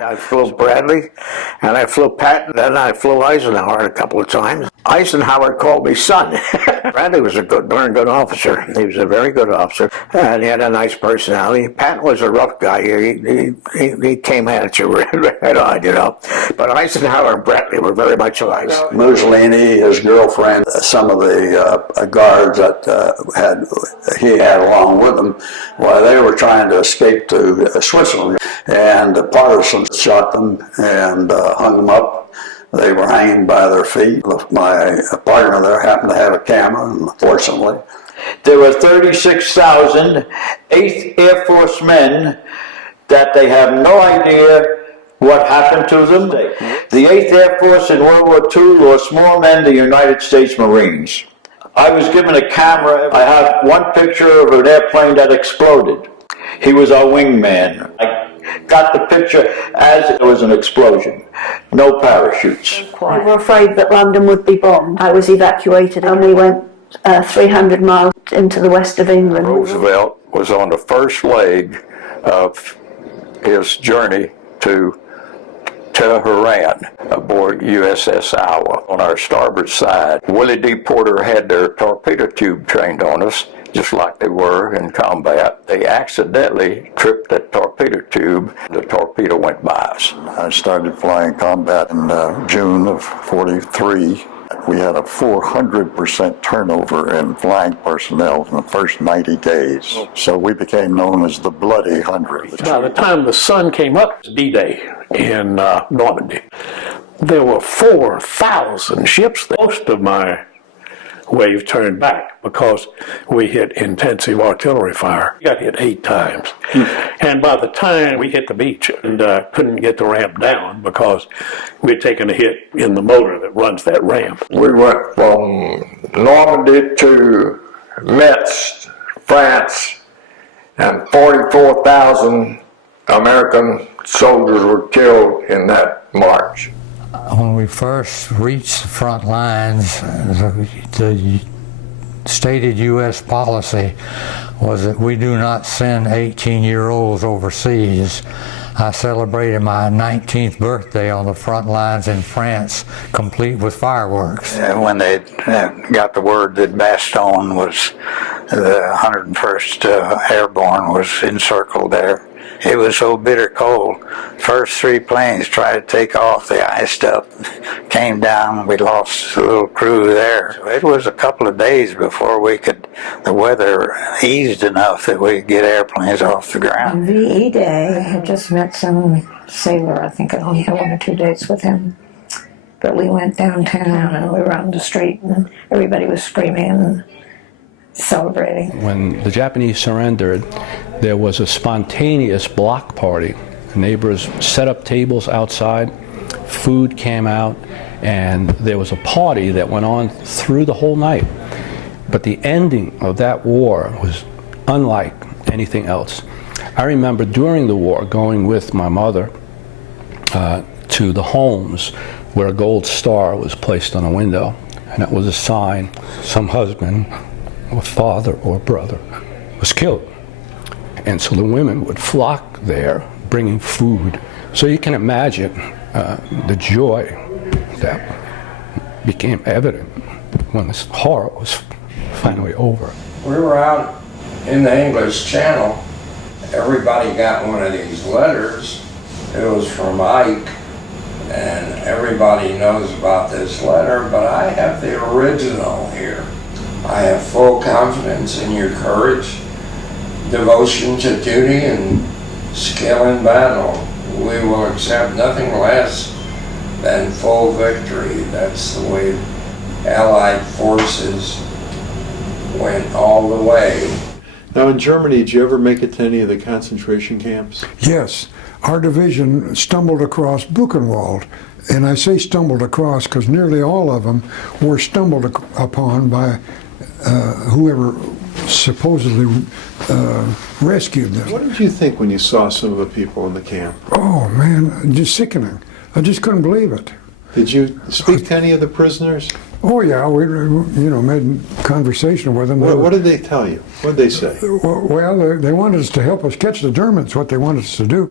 I flew Bradley, and I flew Patton, and I flew Eisenhower a couple of times. Eisenhower called me son. Bradley was a darn good officer. He was a very good officer, and he had a nice personality. Patton was a rough guy. He came at you right on, you know. But Eisenhower and Bradley were very much alike. Mussolini, his girlfriend, some of the guards that he had along with him, while they were trying to escape to Switzerland, and the partisans shot them and hung them up. They were hanging by their feet. My partner there happened to have a camera, unfortunately. There were 36,000 8th Air Force men that they have no idea what happened to them. The 8th Air Force in World War II lost more men than the United States Marines. I was given a camera. I have one picture of an airplane that exploded. He was our wingman. I got the picture as it was an explosion. No parachutes. We were afraid that London would be bombed. I was evacuated and we went 300 miles into the west of England. Roosevelt was on the first leg of his journey to Tehran aboard USS Iowa on our starboard side. Willie D. Porter had their torpedo tube trained on us, just like they were in combat. They accidentally tripped that torpedo tube. The torpedo went by us. I started flying combat in June of '43. We had a 400% turnover in flying personnel in the first 90 days. So we became known as the Bloody Hundred. By the time the sun came up, D-Day in Normandy, there were 4,000 ships there. Most of my wave turned back because we hit intensive artillery fire. We got hit 8 times. And by the time we hit the beach and couldn't get the ramp down because we'd taken a hit in the motor that runs that ramp. We went from Normandy to Metz, France, and 44,000 American soldiers were killed in that march. When we first reached the front lines, the stated U.S. policy was that we do not send 18-year-olds overseas. I celebrated my 19th birthday on the front lines in France, complete with fireworks. When they got the word that Bastogne was, the 101st Airborne was encircled there, it was so bitter cold. First 3 planes tried to take off, they iced up, came down, we lost a little crew there. It was a couple of days before the weather eased enough that we could get airplanes off the ground. On VE Day, I had just met some sailor. I think I only had 1 or 2 dates with him. But we went downtown and we were on the street and everybody was screaming and celebrating. When the Japanese surrendered, there was a spontaneous block party. Neighbors set up tables outside, food came out, and there was a party that went on through the whole night. But the ending of that war was unlike anything else. I remember during the war going with my mother to the homes where a gold star was placed on a window, and it was a sign some husband or father or brother was killed. And so the women would flock there, bringing food. So you can imagine the joy that became evident when this horror was finally over. We were out in the English Channel. Everybody got one of these letters. It was from Ike, and everybody knows about this letter, but I have the original here. I have full confidence in your courage, devotion to duty, and skill in battle. We will accept nothing less than full victory. That's the way Allied forces went all the way. Now in Germany, did you ever make it to any of the concentration camps? Yes. Our division stumbled across Buchenwald. And I say stumbled across because nearly all of them were stumbled upon by whoever supposedly rescued them. What did you think when you saw some of the people in the camp? Oh man, just sickening. I just couldn't believe it. Did you speak to any of the prisoners? Oh yeah, we made conversation with them. What did they tell you? What did they say? Well, they wanted us to help us catch the Germans, what they wanted us to do.